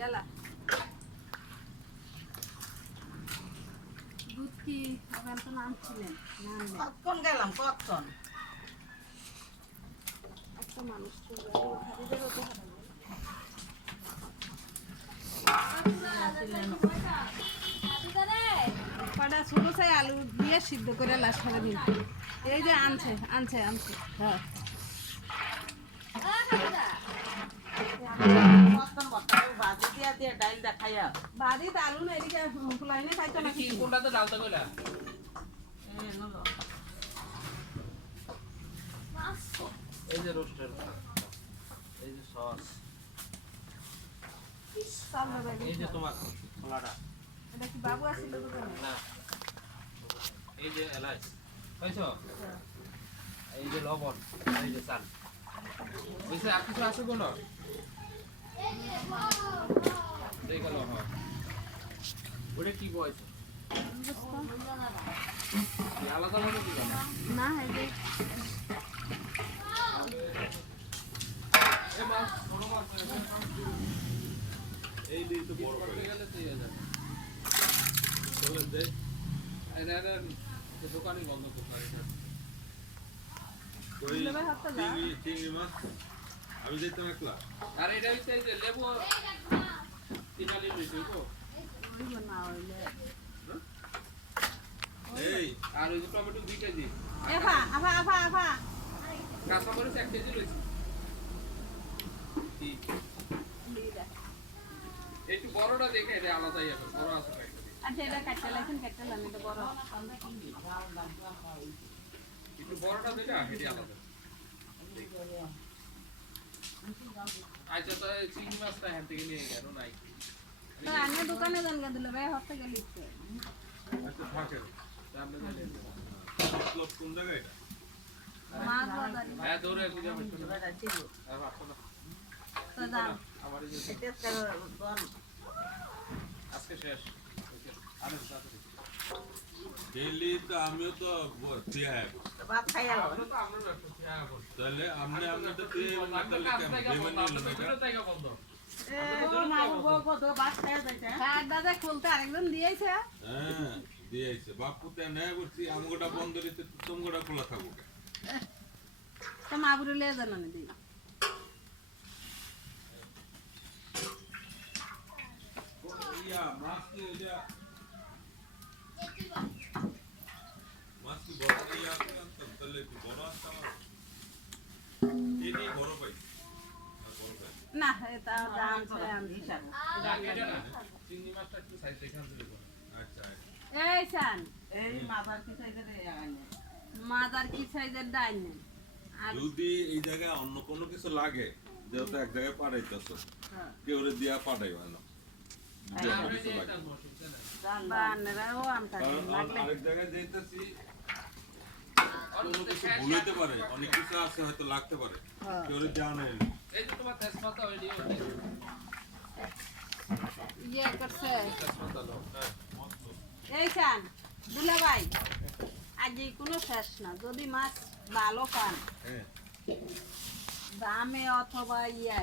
লেলা দুধ কি ওখান তো নামছিলেন কতক্ষণ গেলাম কতক্ষণ একটা মানুষ তো হারিদেরও তো কটা ছোট চাই আলু দিয়ে সিদ্ধ করে লাশ ফেলে দিন এই যে আনছে আনছে আনছে হ্যাঁ ভাজি দিয়া দিয়ে ডাইল দেখাইয়া বাড়িতে আলু না এদিকে লাইনে খাইতো না কি কোনটাতে ডালতে কইলা এই যে রোস্টার এই যে সস এই যে তোমার খোলাটা এটা কি বাবু আসছিল দোকানে না এই যে এলাচ পাইছো এই যে লবণ এই যে চাল বুঝছে আর কিছু আছে কোন দেখলো হ্যাঁ ওটা কি বয়স আলাদা আলাদা কি জানো না এই যে এ মাছ ছোট মাছ এই দিই তো বড় করে গেলে তো ইয়ে যাবে চলে যাই এর দোকানে বন্ধ করতে ওই লেবে হাতটা যা চিংড়ি মাছ আমি যেতাম একলা আর এটা হচ্ছে যে লেবু তিনালি লইছো তো ওই না হইলে এই আর ওই যে টমেটো 2 কেজি এফা আফা আফা আফা কাঁচা মরিচ 1 কেজি লইছি কি একটু বড়টা দেখে এটা আলাদাই আছে বড় আছে আচ্ছা এটা কাটতে লাইছেন কাটতে লাম এটা বড় একটু বড়টা দেখে এটা আলাদা আচ্ছা তো চিংড়ি মাছটা হ্যাঁ থেকে নিয়ে গেল নাই তো আমি দোকানে যান গা দিলে ভাই হতে গেলি আচ্ছা থাকে সামনে যাই মতলব কোন জায়গা এটা মাছ বাজারি হ্যাঁ দৌড়ে বুঝা পড়ছে আর রাখো না তো দাও আমার এই যে আজকে শেষ আমি সাথে ডেইলি তো আমিও তো টিয়া ভাত খাইয়া আমরা তো আমরা ব্যবসা শেয়ার করছি তাহলে আপনি তো টিয়া তাহলে কেমন বেমানি হলো না জায়গা বন্ধ দাদা খুলতে আরেকজন দিয়েছে হ্যাঁ দিয়েছে বাপুতে নেয় করছি আমগোটা বন্ধ রইতে তোমগোটা খোলা থাকুক তো মা বুড়ি লিয়ে জানো না দিই ইয়া মাছ কি এটা মাছ কি বড় ইয়া আনতাম তাহলে কি বড় আনতাম এটাই বড় পাই আর বড় পাই না এটা দাম ছে আমি এটা না চিংড়ি মাছটা একটু সাইজ দেখে আনতে দেবো আচ্ছা এই সান এই মাথার কি চাইতে রে মাদার কি সাইজের ডাইন নেন আর যদি এই জায়গায় অন্য কোনো কিছু লাগে যেহেতু এক জায়গায় পাঠাইতেছ কেউ দিয়া পাঠাইবা না যদি অন্য কিছু লাগে। বানরাও আমটা কারণ আরেক জায়গায় যাইতেছি কোনো কিছু ভুলতে পারে অনেক কিছু আছে হয়তো লাগতে পারে কেউ দেওয়া নেই এই যে তোমার তেজপাতা ওইডি ইয়ে করছে তেজপাতা লো হ্যাঁ এই সান দুলা ভাই আজ কোনো শেষ না যদি মাছ ভালো পান হ্যাঁ দামে অথবা ইয়ায়